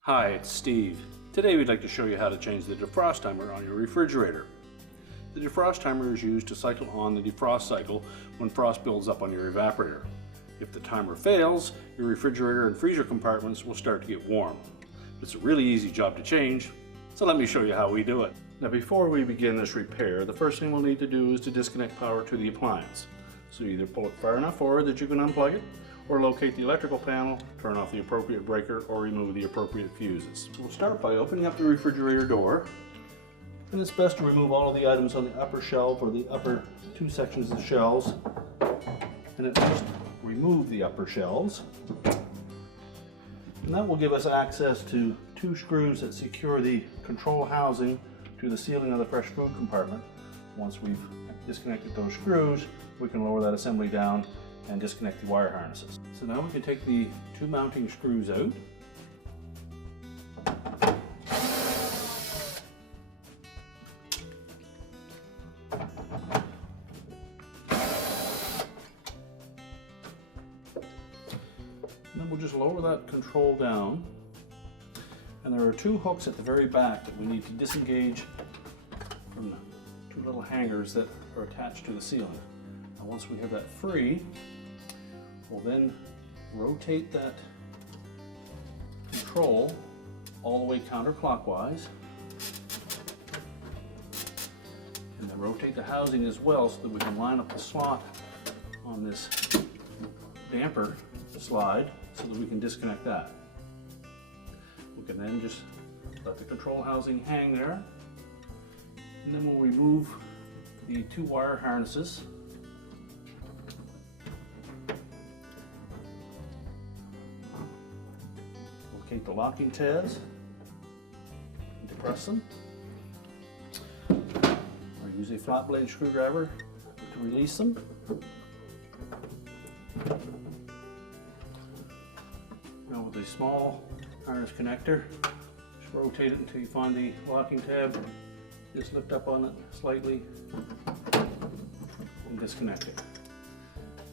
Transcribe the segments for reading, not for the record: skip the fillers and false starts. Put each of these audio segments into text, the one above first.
Hi, it's Steve. Today we'd like to show you how to change the defrost timer on your refrigerator. The defrost timer is used to cycle on the defrost cycle when frost builds up on your evaporator. If the timer fails, your refrigerator and freezer compartments will start to get warm. It's a really easy job to change, so let me show you how we do it. Now before we begin this repair, the first thing we'll need to do is to disconnect power to the appliance. So either pull it far enough forward that you can unplug it, or locate the electrical panel, turn off the appropriate breaker, or remove the appropriate fuses. So we'll start by opening up the refrigerator door, and it's best to remove all of the items on the upper shelf or the upper two sections of the shelves, and at first remove the upper shelves. And that will give us access to two screws that secure the control housing to the ceiling of the fresh food compartment. Once we've disconnected those screws, we can lower that assembly down and disconnect the wire harnesses. So now we can take the two mounting screws out. And then we'll just lower that control down. And there are two hooks at the very back that we need to disengage from the two little hangers that are attached to the ceiling. And once we have that free, we'll then rotate that control all the way counterclockwise, and then rotate the housing as well so that we can line up the slot on this damper slide so that we can disconnect that. We can then just let the control housing hang there, and then we'll remove the two wire harnesses. Locate the locking tabs and depress them, or use a flatblade screwdriver to release them. Now with a small harness connector, just rotate it until you find the locking tab. Just lift up on it slightly and disconnect it.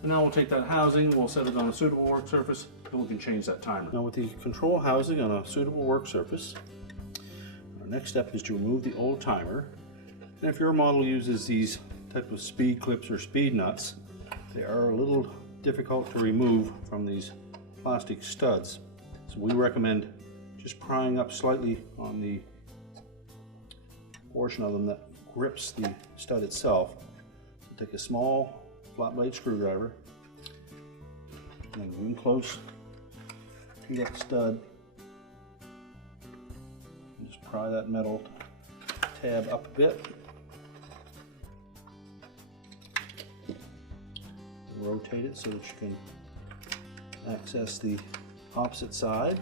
And now we'll take that housing, we'll set it on a suitable work surface, and we can change that timer. Now with the control housing on a suitable work surface, our next step is to remove the old timer. And if your model uses these type of speed clips or speed nuts, they are a little difficult to remove from these plastic studs. So we recommend just prying up slightly on the portion of them that grips the stud itself. So take a small flat blade screwdriver and then move close to that stud and just pry that metal tab up a bit. Rotate it so that you can access the opposite side.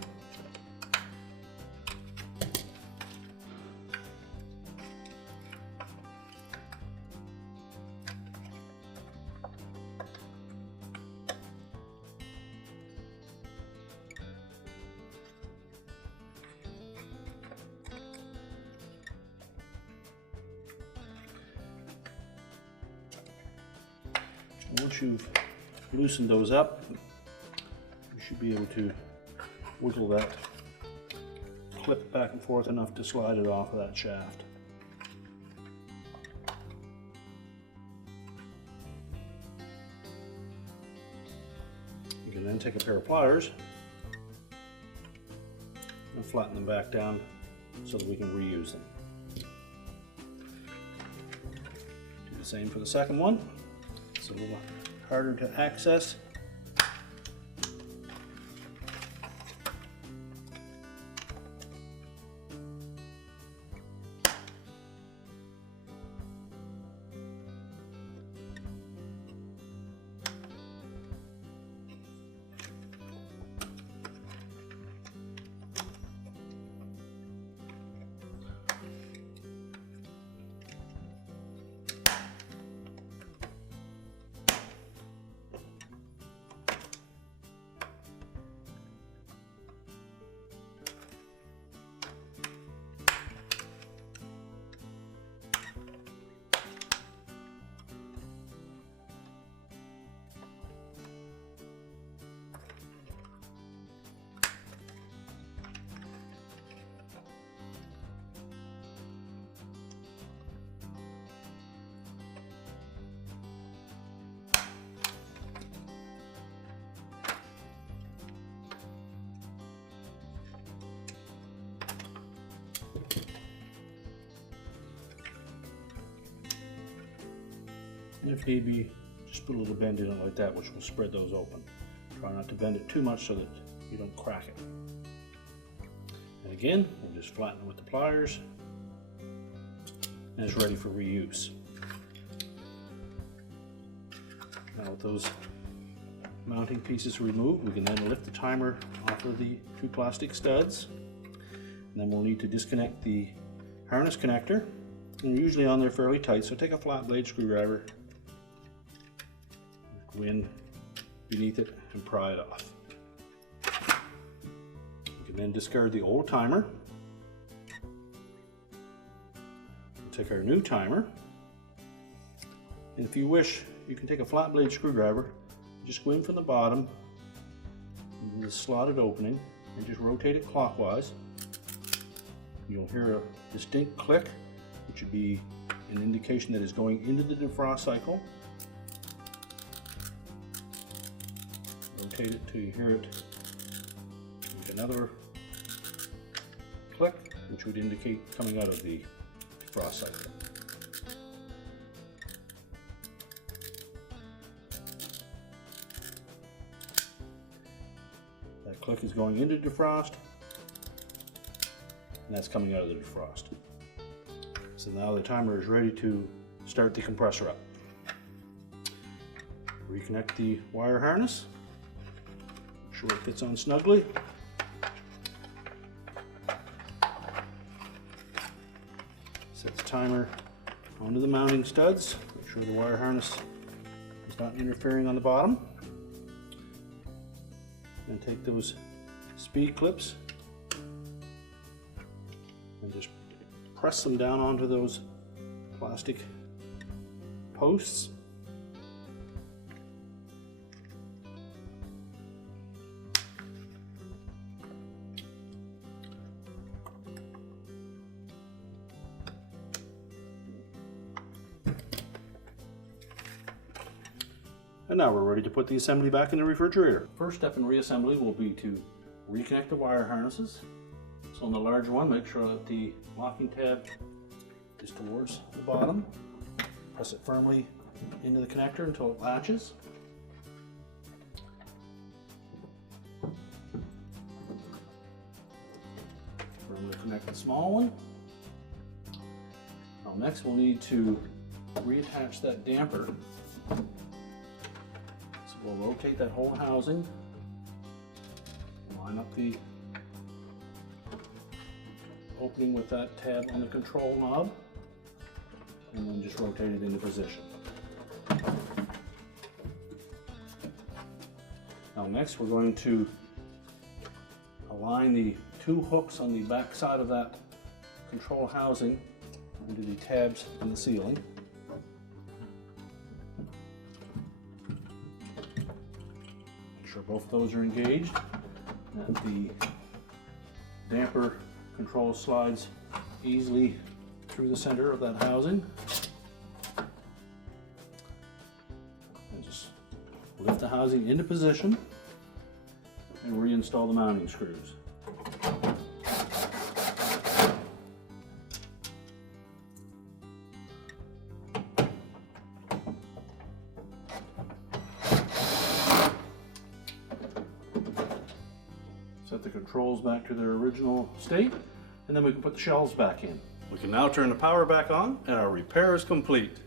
Once you've loosened those up, you should be able to wiggle that clip back and forth enough to slide it off of that shaft. You can then take a pair of pliers and flatten them back down so that we can reuse them. Do the same for the second one. It's a little harder to access. And if need be, just put a little bend in it like that, which will spread those open. Try not to bend it too much so that you don't crack it. And again, we'll just flatten it with the pliers, and it's ready for reuse. Now with those mounting pieces removed, we can then lift the timer off of the two plastic studs. And then we'll need to disconnect the harness connector. And they're usually on there fairly tight, so take a flat blade screwdriver, go in beneath it and pry it off. We can then discard the old timer. We'll take our new timer, and if you wish, you can take a flat blade screwdriver, just go in from the bottom into the slotted opening and just rotate it clockwise. You'll hear a distinct click, which would be an indication that it's going into the defrost cycle. Rotate it till you hear it make another click, which would indicate coming out of the defrost cycle. That click is going into defrost, and that's coming out of the defrost. So now the timer is ready to start the compressor up. Reconnect the wire harness, make sure it fits on snugly. Set the timer onto the mounting studs, make sure the wire harness is not interfering on the bottom. And take those speed clips and just press them down onto those plastic posts. And now we're ready to put the assembly back in the refrigerator. First step in reassembly will be to reconnect the wire harnesses. So on the large one, make sure that the locking tab is towards the bottom. Press it firmly into the connector until it latches. Firmly connect the small one. Now next we'll need to reattach that damper. We'll rotate that whole housing, line up the opening with that tab on the control knob, and then just rotate it into position. Now next we're going to align the two hooks on the back side of that control housing into the tabs in the ceiling. Both of those are engaged, and the damper control slides easily through the center of that housing. And just lift the housing into position and reinstall the mounting screws. Set the controls back to their original state, and then we can put the shelves back in. We can now turn the power back on, and our repair is complete.